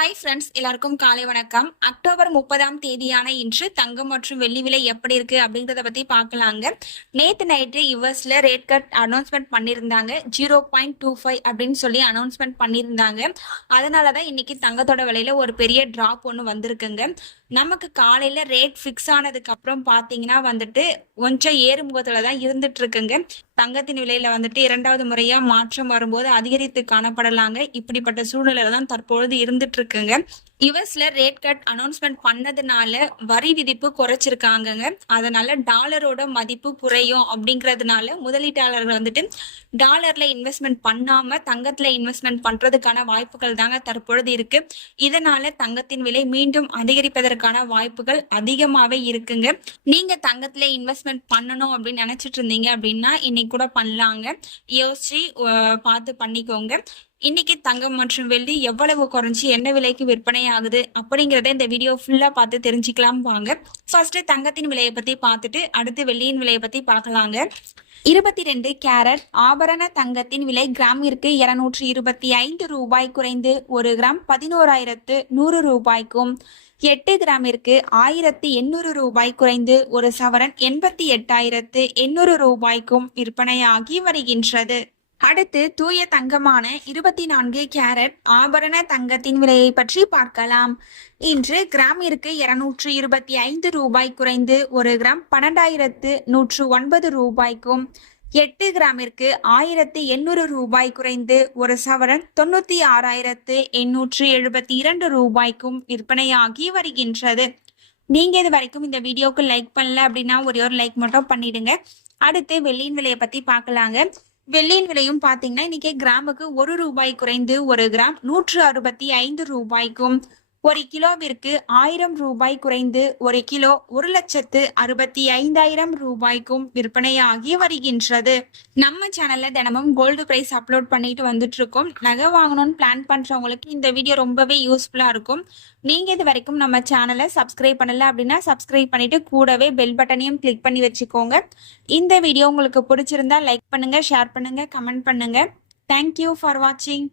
Hi friends, எல்லாருக்கும் காலை வணக்கம். அக்டோபர் 30ஆம் தேதியான இன்று தங்கம் மற்றும் வெள்ளி விலை எப்படி இருக்கு அப்படிங்கறத பத்தி பார்க்கலாங்க. நேத்து நைட்டு யுஎஸ்ல ரேட் கட் அனௌன்ஸ்மெண்ட் பண்ணியிருந்தாங்க. 0.25 அப்படின்னு சொல்லி அனௌன்ஸ்மெண்ட் பண்ணியிருந்தாங்க. அதனாலதான் இன்னைக்கு தங்கத்தோட விலையில ஒரு பெரிய டிராப் ஒன்று வந்திருக்குங்க. நமக்கு காலையில ரேட் ஃபிக்ஸ் ஆனதுக்கு அப்புறம் பாத்தீங்கன்னா வந்துட்டு கொஞ்சம் ஏறுமுகத்துல தான் இருந்துட்டு இருக்குங்க. தங்கத்தின் விலையில வந்துட்டு இரண்டாவது முறையா மாற்றம் வரும்போது அதிகரித்து காணப்படலாங்க. இப்படிப்பட்ட சூழ்நிலையில தான் தற்பொழுது இருந்துட்டு இருக்குங்க. யுஎஸ்ல ரேட் கட் அனௌன்ஸ்மெண்ட் பண்ணதுனால வரி விதிப்பு குறைச்சிருக்காங்கங்க. அதனால டாலரோட மதிப்பு குறையும் அப்படிங்கறதுனால முதலீட்டாளர்கள் வந்துட்டு டாலர்ல இன்வெஸ்ட்மெண்ட் பண்ணாம தங்கத்துல இன்வெஸ்ட்மெண்ட் பண்றதுக்கான வாய்ப்புகள் தாங்க தற்பொழுது இருக்கு. இதனால தங்கத்தின் விலை மீண்டும் அதிகரிப்பதற்கான வாய்ப்புகள் அதிகமாவே இருக்குங்க. நீங்க தங்கத்துல இன்வெஸ்ட்மெண்ட் பண்ணணும் அப்படின்னு நினைச்சிட்டு இருந்தீங்க அப்படின்னா இன்னைக்கு கூட பண்ணலாங்க. யோசிச்சு பார்த்து பண்ணிக்கோங்க. இன்னைக்கு தங்கம் மற்றும் வெள்ளி எவ்வளவு குறைஞ்சி என்ன விலைக்கு விற்பனை ஆகுது அப்படிங்கறத இந்த வீடியோ ஃபுல்லா பார்த்து தெரிஞ்சுக்கலாம் வாங்க. ஃபர்ஸ்ட் தங்கத்தின் விலையை பத்தி பார்த்துட்டு அடுத்து வெள்ளியின் விலையை பத்தி பார்க்கலாங்க. 22 கேரட் ஆபரண தங்கத்தின் விலை கிராமிற்கு 225 ரூபாய் குறைந்து 1 கிராம் 11,100 ரூபாய்க்கும், 8 கிராமிற்கு 1,800 ரூபாய் குறைந்து 1 சவரன் 88,800 ரூபாய்க்கும் விற்பனையாகி வருகின்றது. அடுத்து தூய தங்கமான 24 கேரட் ஆபரண தங்கத்தின் விலையை பற்றி பார்க்கலாம். இன்று கிராமிற்கு 225 ரூபாய் குறைந்து 1 கிராம் 12,109 ரூபாய்க்கும், 8 கிராமிற்கு 1,800 ரூபாய் குறைந்து 1 சவரன் 96,872 ரூபாய்க்கும் விற்பனையாகி வருகின்றது. நீங்க இது வரைக்கும் இந்த வீடியோக்கு லைக் பண்ணல அப்படின்னா ஒரே ஒரு லைக் மட்டும் பண்ணிடுங்க. அடுத்து வெள்ளியின் விலையை பத்தி பார்க்கலாங்க. வெள்ளியின் விலையும் பாத்தீங்கன்னா இன்னைக்கு கிராமுக்கு 1 ரூபாய் குறைந்து 1 கிராம் 165 ரூபாய்க்கும், 1 கிலோவிற்கு 1000 ரூபாய் குறைந்து 1 கிலோ 1,65,000 ரூபாய்க்கும் விற்பனையாகி வருகின்றது. நம்ம சேனல்ல தினமும் கோல்டு பிரைஸ் அப்லோட் பண்ணிட்டு வந்துட்டு இருக்கோம். நகை வாங்கணும்னு பிளான் பண்றவங்களுக்கு இந்த வீடியோ ரொம்பவே யூஸ்ஃபுல்லா இருக்கும். நீங்க இது வரைக்கும் நம்ம சேனலை சப்ஸ்கிரைப் பண்ணல அப்படின்னா சப்ஸ்கிரைப் பண்ணிட்டு கூடவே பெல் பட்டனையும் கிளிக் பண்ணி வச்சுக்கோங்க. இந்த வீடியோ உங்களுக்கு பிடிச்சிருந்தா லைக் பண்ணுங்க, ஷேர் பண்ணுங்க, கமெண்ட் பண்ணுங்க. தேங்க்யூ ஃபார் வாட்சிங்.